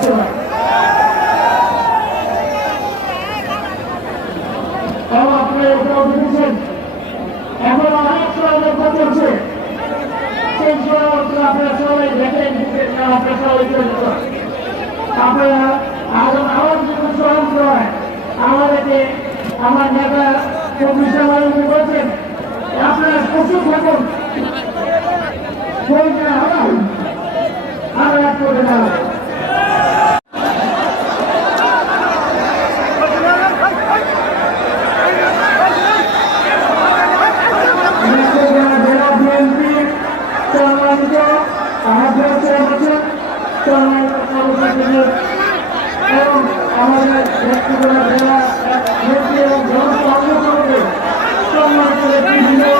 আসে না এখন অনেক ষড়যন্ত্র চলছে সেই ষড়যন্ত্র আপনারা সবাই দেখেন আপনারা সবাই আপনারা আরও আমার জন্য ষড়যন্ত্র হয় আমাদেরকে আমার নেতা চব্বিশ জানুয়ারি বলছেন আপনারা প্রচুর থাকুন আমরা করবে না আমাদের ব্যক্তিগত জেলা এবং জনসাধারণ সম্মানিত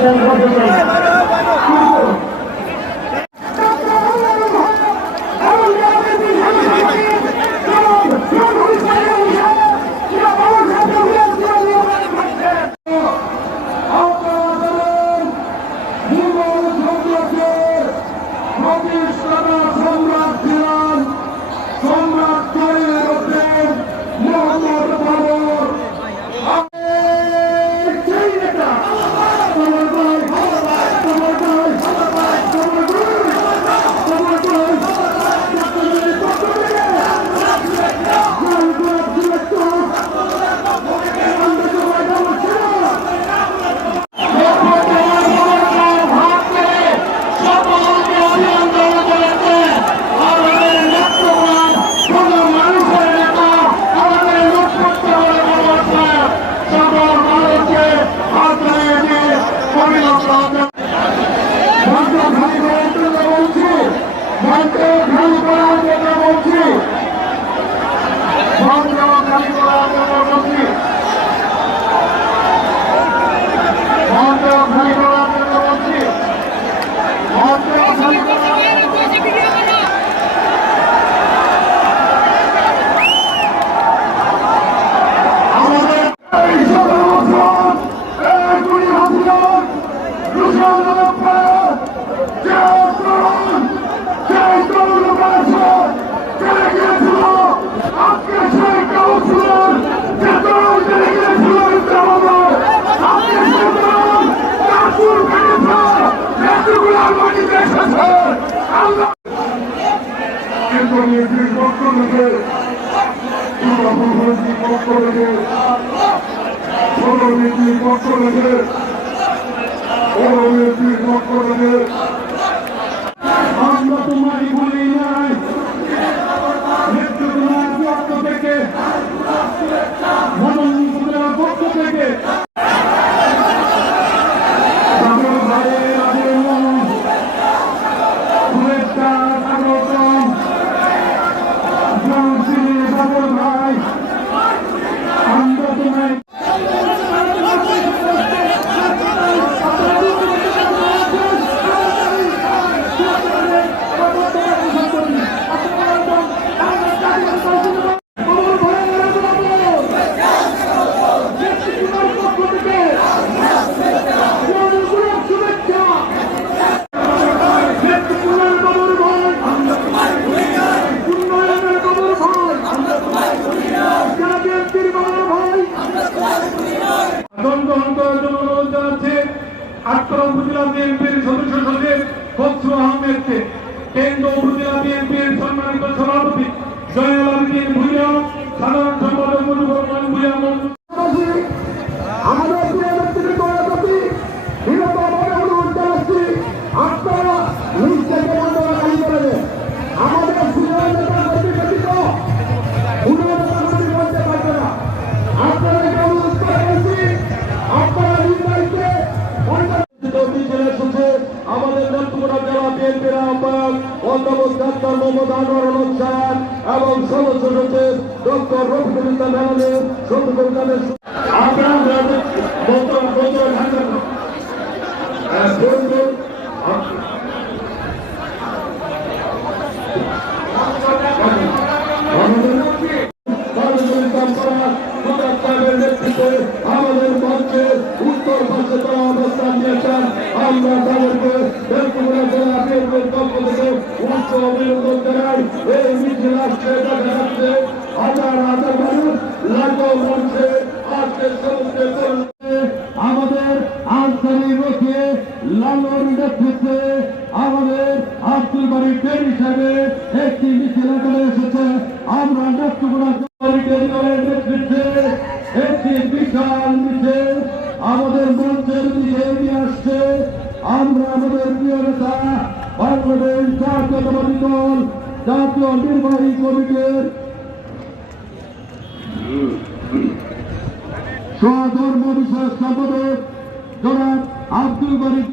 Thank you. ভারতের ভুল করার বিএনপির পক্ষ পক্ষ থেকে সর্বনীতির পক্ষ পক্ষ থেকে আমরা তোমারই উপজেলা বিএনপির সদস্য সচিব খসরু আহমেদকে। আহ্বায়ক অধ্যাপক ডাক্তার মোহাম্মদ আনোয়ার আলম সাহেব এবং সদস্য সচিব ডক্টর রফিকুল ইসলাম বলতে ঢাকা হ্যাঁ বলুন। আমাদের মঞ্চে উত্তর পাশে তারা অবস্থান নিয়েছেন আমরা তাদেরকে বেলকুমুড়া জেলা বিএনপির পক্ষ থেকে উচ্চ অভিনন্দন জানাই এই মিছিল আসছে দেখা যাচ্ছে হাজার হাজার মানুষ লাগো মঞ্চে আজকে সমুদ্রে চলছে আমাদের আনসারি রোকে লালন নেতৃত্বে আমাদের আব্দুল বাড়ি টেন হিসাবে একটি মিছিল করে এসেছে আমরা নেত্রকোনা বাড়ি টেরিবারের নেতৃত্বে একটি বিশাল মিছিল আমাদের মঞ্চের দিকে এগিয়ে আসছে। আমরা আমাদের প্রিয় নেতা, বাংলাদেশ জাতীয়তাবাদী দল, জাতীয় নির্বাহী কমিটির স্বধর্ম বিষয়ক সম্পাদক জনাব আব্দুল বারিক